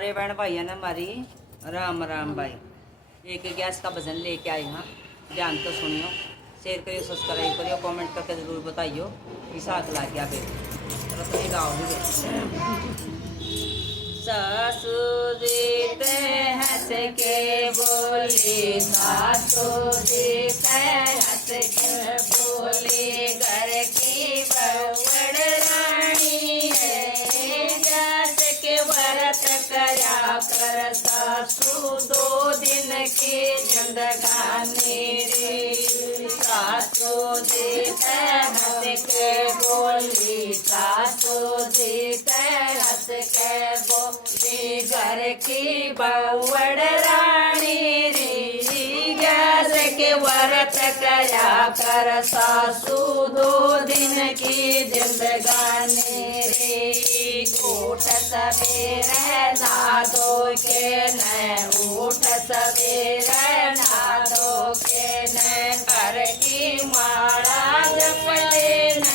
हमारे बहन भाइयों ने हमारी राम राम भाई एक गैस का भजन लेके आए हैं। ध्यान तो सुनियो, शेयर करियो, सब्सक्राइब करियो, कमेंट करके जरूर बताइयो कि साथ ला गया फिर चलो तो गाओ भी। सासू जी ते हंस के बोली, सासू जी ते हंस के बोली, घर की बवड़ रानी है, जस के व्रत करा कर सासू 2 दिन की जिंदगानी रे। सासू जी ते हंस के बोली, सासू जी ते हंस के बोली, घर की बवड़ रानी रे, गैस के व्रत करा कर सासू 2 दिन की जिंदगानी रे। उठ सवेरे नहा धो के न, उठ सवेरे नहा धो के न, घर की माला जप लेना,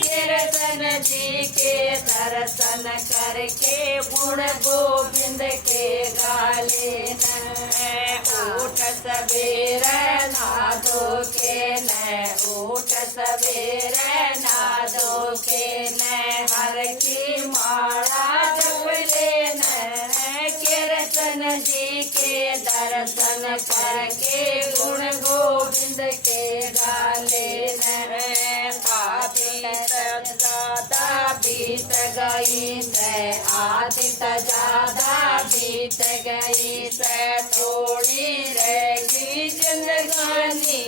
कृष्ण जी के दर्शन करके गुण गोविंद के गा लेना। उठ सवेरे नहा धो के न, उठ सवेरे नहा धो के न, हर की माला जप लेना, कृष्ण जी के दर्शन करके गुण गोविंद के गा लेना। ज्यादा बीत गई से, आदित ज्यादा बीत गई से, थोड़ी रहेगी जिंदगानी,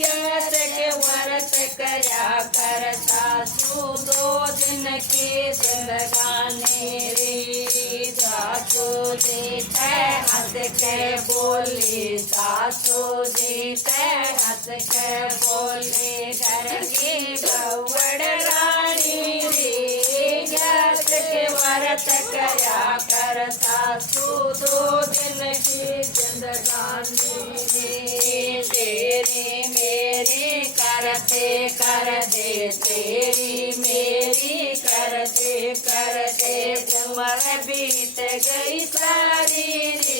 गैस के व्रत करा कर सासू 2 दिन की जिंदगानी रे। सासू जी ते हंस के बोली, सासू जी ते हंस के बोली, घर की बवड़ रानी रे, गैस के व्रत करा कर सासू 2 दिन की जिंदगानी रे। तेरी मेरी करते कर दे, तेरी मेरी करते कर दे, उम्र बीत गई सारी रे।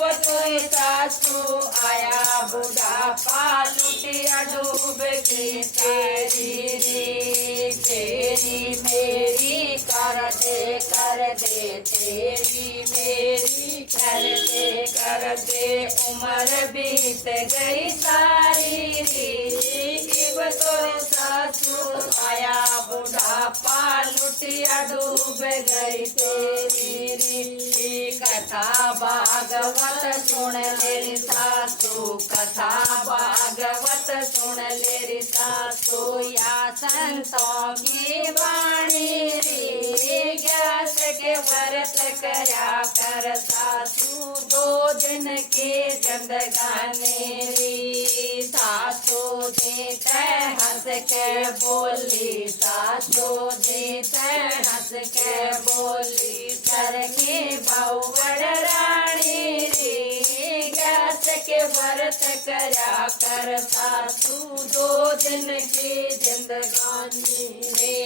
कोई सासू आया बुढ़ापा, लुटिया डूब गई तेरी रे। तेरी मेरी कर दे, तेरी मेरी कर दे, उम्र बीत गई सारी रे। तो सासू आया बुढ़ापा, लुटिया डूब गई तेरी रे। कथा भागवत सुन लेरी सासू, कथा भागवत सुन लेरी सासू, या संतों की वाणी रे, गैस के व्रत करा कर सासू 2 दिन की जिंदगानी रे। सासू जी ते हंस के बोली, सासू जी ते हंस के बोली, घर की बवड़ रानी रे, गैस के व्रत करा कर सासू 2 दिन की जिंदगानी रे।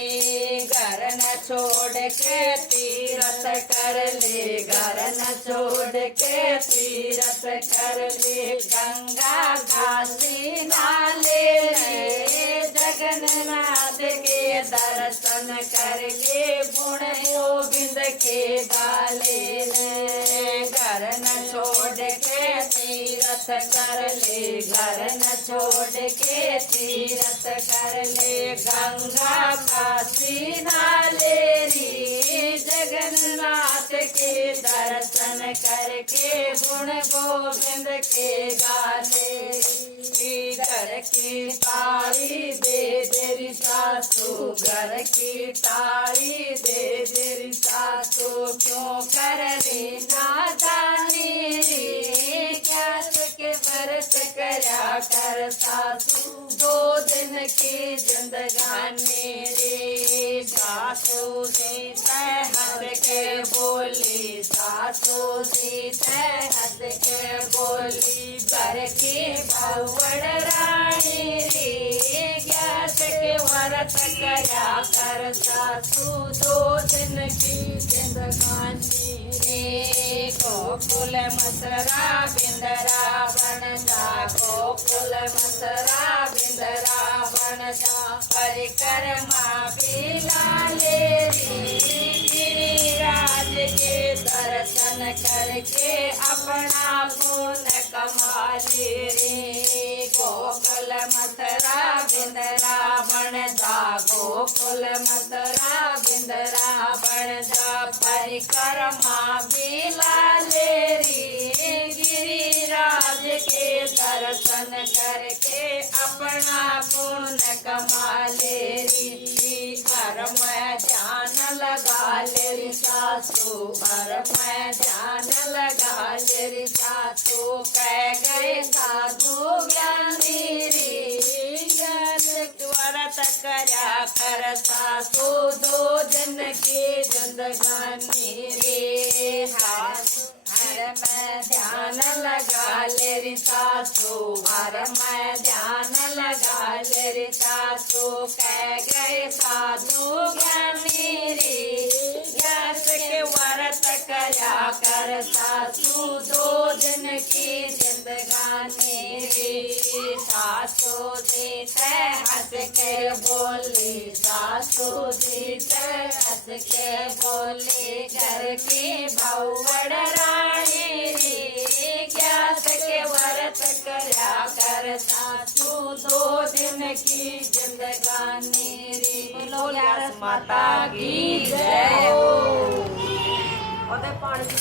घर न छोड़ के तीरथ कर ले, घर न छोड़ के तीरथ कर ले, गंगा काशी नाले रे, जगन्नाथ के दर्शन करके गुण गोविंद के गाले ने। घर न छोड़ के तीरथ कर ले, घर न छोड़ के तीरथ कर ले, गंगा काशी नाले रे, जगन्नाथ के दर्शन करके गुण गोविंद के गाले। घर की ताली दे तेरी सासू, घर की ताली दे तेरी सासू, क्यों कर रही नादानी रे, गैस के व्रत करा कर सासू 2 दिन की जिंदगानी रे। सासू जी से हंस के बोली, सासू जी से हंस के बोली, घर की बहुवड़ रानी रे। गैस के व्रत करा कर सासू 2 दिन की जिंदगानी रे। गोकुल मथुरा वृंदावन जा, गोकुल मथुरा वृंदावन जा, परिक्रमा बिला ले रे। गिरिराज के दर्शन करके अपना पुण्य कमा ले रे। गोकुल मथुरा वृंदावन जा, गोकुल मथुरा वृंदावन जा, परिक्रमा बिला ले रे। गिरिराज के दर्शन करके अपना पुण्य कमा ले रे। हर मैं ध्यान लगा ले रे सासू, हर मैं ध्यान लगा ले रे सासू, कह गए साधु ज्ञानी रे। ज्ञान व्रत करा कर सासू 2 दिन की जिंदगानी रे। हर मैं ध्यान लगा ले रे सासू, हर मैं ध्यान लगा ले रे सासू, कह गए साधु ज्ञानी रे। गैस के व्रत करा कर सासू 2 दिन की जिंदगानी रे। सासू जी से हंस के बोली, सासू जी से हंस के बोली, घर की बहुवड़ रानी रे। गैस के व्रत करा कर सासू 2 दिन की जिंदगानी रे। बोलो व्यास माता की जय हो।